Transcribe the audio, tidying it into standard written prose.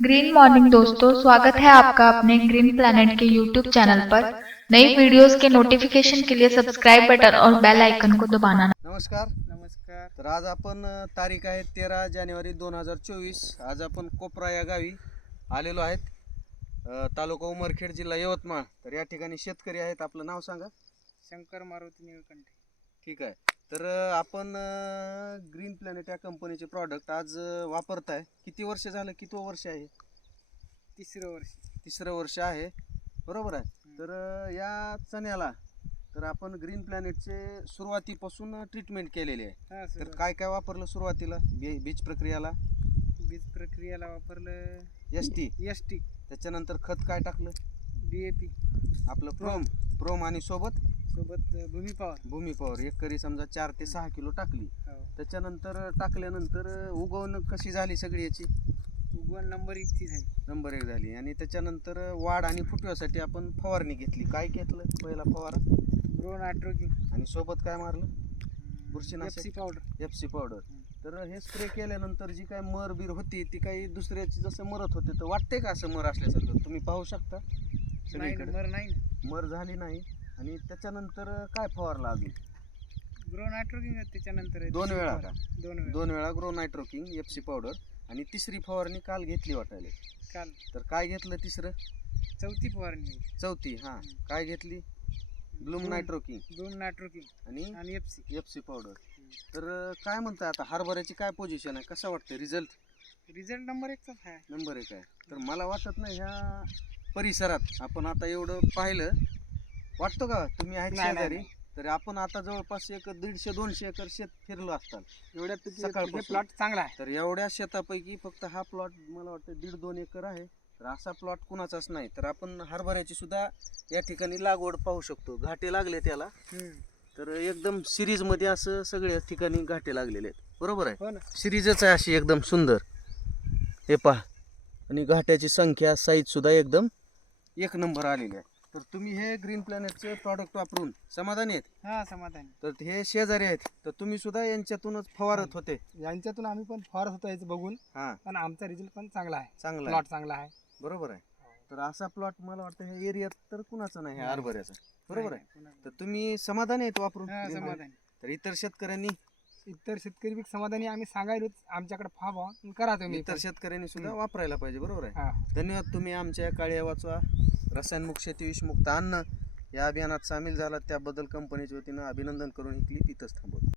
Green morning दोस्तों, स्वागत है आपका अपने ग्रीन प्लैनेट के यूट्यूब चैनल पर। नई वीडियोस के नोटिफिकेशन के लिए सब्सक्राइब बटन और बेल आइकन को दबाना ना। नमस्कार. तर आज आपण तारीख आहे 13 जानेवारी 2024. आज आपण कोपरा या गावी आलेलो आहेत. तालुका उमरखेड, जिल्हा यवतमाळ. तर या ठिकाणी शेतकरी आहेत. आपलं नाव सांगा. शंकर मारुती निळकंठे. ठीक आहे. तर आपण ग्रीन प्लॅनेट या कंपनीचे प्रॉडक्ट आज वापरताय. किती वर्ष झालं? कितवं वर्ष आहे? तिसरं वर्ष आहे, बरोबर आहे. तर या चण्याला तर आपण ग्रीन प्लॅनेटचे सुरुवातीपासून ट्रीटमेंट केलेली आहे. तर काय काय वापरलं सुरुवातीला? बीज प्रक्रियाला वापरलं एस टी. त्याच्यानंतर खत काय टाकलं? DAP, आपलं प्रोम आणि सोबत भूमी पॉवर एकरी समजा 4 ते 6 किलो टाकली. त्याच्यानंतर टाकल्यानंतर उगवण कशी झाली सगळी याची? उगवण नंबर 1 झाली. आणि त्याच्यानंतर वाढ आणि फुटव्यासाठी आपण फवारणी घेतली. काय घेतलं पहिला फवारा? ग्रो नायट्रोकिंग आणि सोबत काय मारलं? बुरशीनाशक FC पावडर. तर हे स्प्रे केल्यानंतर जी काय मर बीर होती ती काही दुसऱ्याची जसं मरत होते तर वाटते का असं मर असल्यासारखं? तुम्ही पाहू शकता नाही मर झाली नाही. आणि त्याच्यानंतर काय फवारला अजून? ग्रो नायट्रोकिंग. त्याच्यानंतर 2 वेळा का? 2 वेळा ग्रो नायट्रोकिंग FC पावडर. आणि तिसरी फवारणी काल घेतली वाटायला. काल. तर काय घेतलं तिसरं? चौथी फवारणी. हां, काय घेतली? ब्लूम नायट्रोकिंग आणि FC पावडर. तर काय म्हणताय आता हरभऱ्याची काय पोझिशन आहे? कसं वाटतं रिझल्ट? नंबर 1 आहे. नंबर 1 आहे. तर मला वाटत नाही ह्या परिसरात आपण आता एवढं पाहिलं, वाटतो का तुम्ही आहेत शेजारी? तर आपण आता जवळपास 150-200 एकर शेत फिरलो असताल एवढ्या प्लॉट चांगला आहे. तर एवढ्या शेतापैकी फक्त हा प्लॉट मला वाटतं 1.5-2 एकर आहे. तर असा प्लॉट कुणाचाच नाही. तर आपण हरभऱ्याची सुद्धा या ठिकाणी लागवड पाहू शकतो. घाटे लागले त्याला. तर एकदम सिरीजमध्ये असं सगळ्या ठिकाणी घाटे लागलेले आहेत, बरोबर आहे. हो ना. सिरीजच आहे अशी एकदम सुंदर. हे पहा. आणि घाट्याची संख्या साईज सुद्धा एकदम 1 नंबर आलेली आहे. तर तुम्ही हे ग्रीन प्लॅनेटचे प्रॉडक्ट वापरून समाधानी आहेत? हा, समाधानी. तर हे शेजारी आहेत. तर तुम्ही सुद्धा यांच्यातूनच फवारत होते? यांच्यातून आम्ही पण फवारत होतो याचं बघून. पण आमचा रिझल्ट पण चांगला आहे. प्लॉट चांगला आहे, बरोबर आहे. तर असा प्लॉट मला वाटतं ह्या एरियात तर कुणाचा नाही हरभऱ्याचा, बरोबर आहे. तर तुम्ही समाधानी आहेत वापरून? समाधानी. तर इतर शेतकरी बी समाधानी. आम्ही सांगायलोच आमच्याकडे फावा करा तुम्ही. इतर शेतकऱ्यांनी सुद्धा वापरायला पाहिजे, बरोबर आहे. धन्यवाद. तुम्ही आमच्या काळ्या वाचवा रसायनमुक्त शेती विषमुक्त अन्न या अभियानात सामील झाला त्याबद्दल कंपनीच्या वतीनं अभिनंदन करून ही क्लिप इथंच थांबवतो.